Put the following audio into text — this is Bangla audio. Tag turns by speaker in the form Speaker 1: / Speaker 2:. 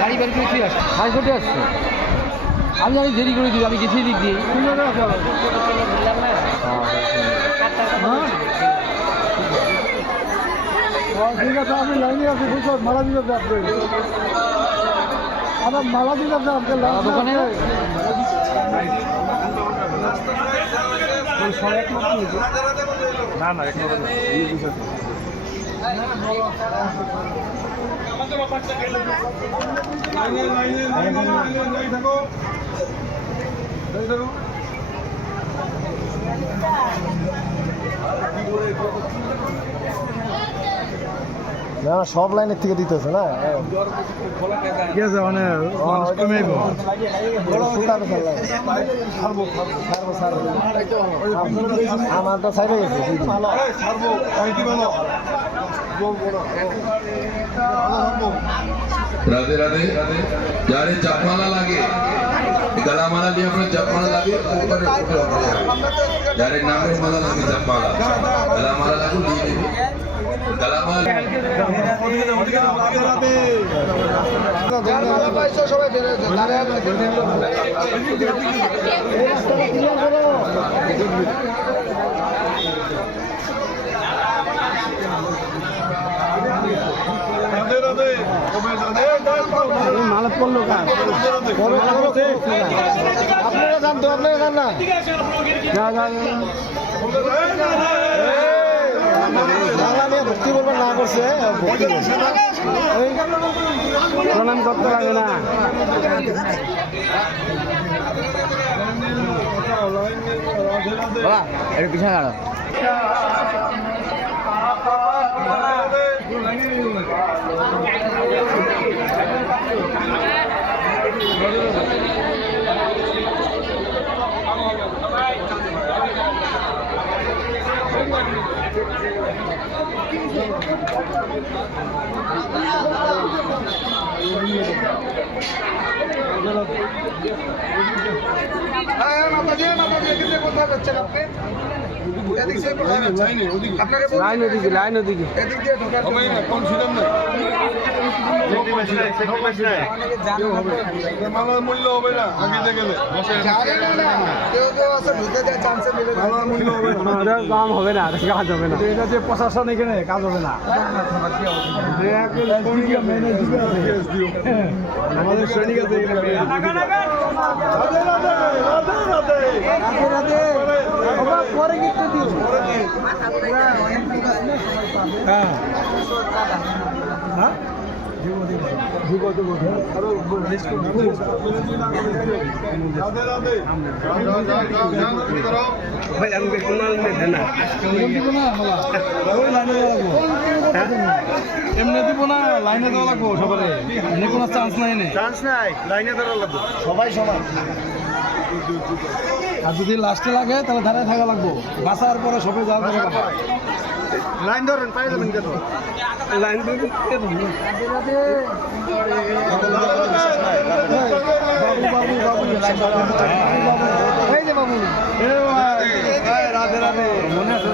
Speaker 1: গাড়ি বাড়ি আসছে হাই কোর্টে আসছে আমি আমি দেরি করে দিই আমি গেছি দিক দিয়ে
Speaker 2: ঠিক আছে? আপনি লাইনে আছে বুঝতে মারা দিতে যাবে আমার মালা দিলাম যাবে
Speaker 1: দোকানে
Speaker 3: না না এক নম্বর
Speaker 2: না সব লাইনের থেকে দিতেছে না?
Speaker 3: ঠিক আছে মানে
Speaker 2: আমার তো সাইডে গেছে
Speaker 4: রাধে রাধে যারে চাপানা লাগে গলা দিয়ে আপনার চাপানা লাগে যারে নামের মালা লাগে চাপানা
Speaker 2: মালা পড়ল কাজ আপনারা জান তো আপনারা জান না যা যা বাংলা নিয়ে ভক্তি বলবার না। করছে এই প্রণাম করতে ওদিকে
Speaker 1: লাইন ওদিকে এদিক দিয়ে
Speaker 2: লাইন ওদিকে। লাইন ওদিকে
Speaker 3: মালার মূল্য হবে না আগে গেলে। মালার মূল্য হবে না।
Speaker 2: কাম হবে না কাজ হবে না।
Speaker 3: এটা যে প্রশাসন এখানে কাজ হবে না। আমাদের সৈনিক আছে
Speaker 2: পরে কিন্তু
Speaker 3: হ্যাঁ। ভাই এমনি দিব না লাইনে দেওয়া লাগবো সবারে এমনি কোনো চান্স নাই
Speaker 2: চান্স নাই লাইনে ধরা লাগবে সবাই সমান
Speaker 3: আর যদি লাস্টে লাগে তাহলে ধারায় থাকা লাগবো। বাঁচার পরে সবে যাওয়া পরে
Speaker 2: লাইন ধরেন যাবেন কেন?
Speaker 3: লাইন রাধে রাধে। মনে আছে